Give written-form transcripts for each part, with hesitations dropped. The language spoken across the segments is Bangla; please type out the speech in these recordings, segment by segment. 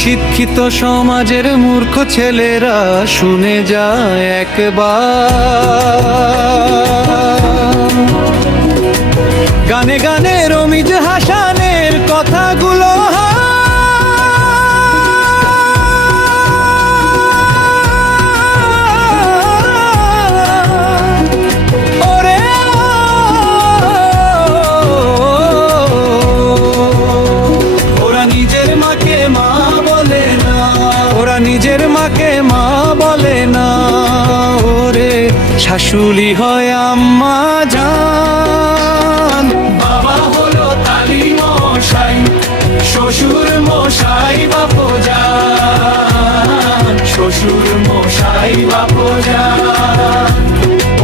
শিক্ষিত সমাজের মূর্খ ছেলেরা শুনে যায় একবার, গানে গানে রমিজ হাসানের কথাগুলো। নিজের মাকে মা বলে না, ওরে শাশুড়ি হয় আম্মা জান। বাবা হলো তালি মশাই, শ্বশুর মশাই বাপজান, শ্বশুর মশাই বাপজান।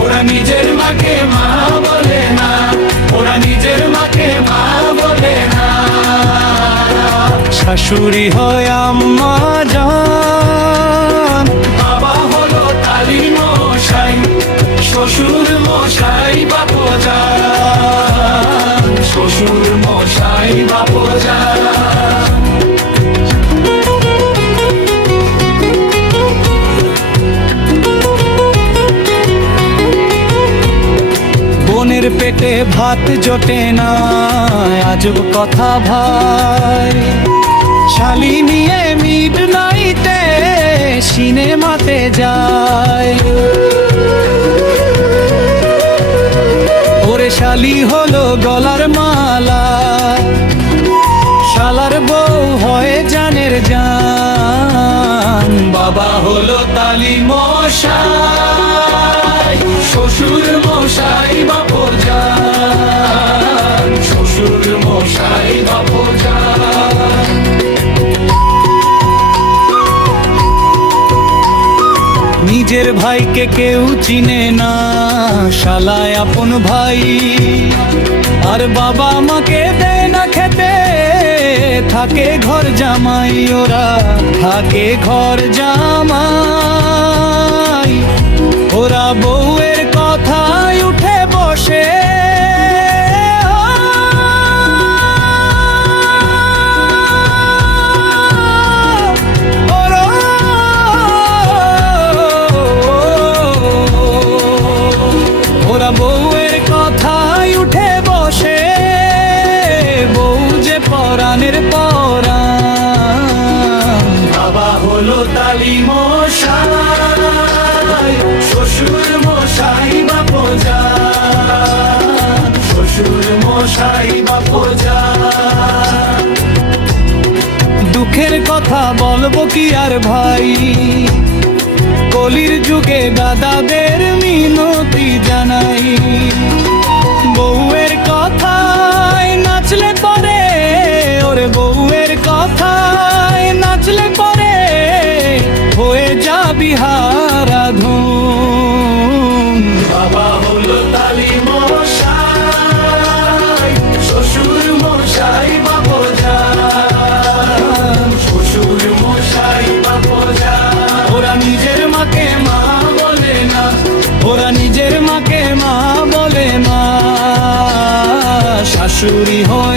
ওরা নিজের মাকে মা বলে না, ওরা নিজের মাকে মা বলে না, শাশুড়ি হয় আম্মা জান। বাবা হলো তালি মশাই, শ্বশুর মশাই বাপজান, শ্বশুর মশাই বাপজান। বোনের পেটে ভাত জোটে না, আজব কথা ভাই। শালি নিয়ে মিডনাইটে সিনেমাতে যায়, ওরে শালি হলো গলার মালা, শালার বউ হয় জানের জান। বাবা হলো তালি মশাই, শ্বশুর মশাই বাপজান, শ্বশুর মশাই বাপজান। নিজের ভাইকে কেউ চিনে না, শালায় আপন ভাই। আর বাবা মাকে দেয় না খেতে, থাকে ঘর জামাই, ওরা থাকে ঘর জামাই। ওরা বউয়ের কথায় উঠে বসে, ওরা বউয়ের কথায় উঠে বসে। বউ যে পরাণের পরাণ। বাবা হলো তালি মশাই, শ্বশুর মশাই বাপজান, শ্বশুর মশাই বাপজান। দুঃখের কথা বলবো কি আর ভাই, কলির যুগে দাদাদের মিনতি জানাই। বউয়ের কথায় নাচলে পরে, ওরে বউয়ের কথায় নাচলে পরে হয়ে যাবি হারাধুন। বাবা হলো তালি মশাই, শ্বশুর মশাই বাপজান, শ্বশুর মশাই বাপজান। ওরা নিজের মাকে মা বলে না, ওরা নিজের মাকে মা বলে না, শাশুড়ি হয়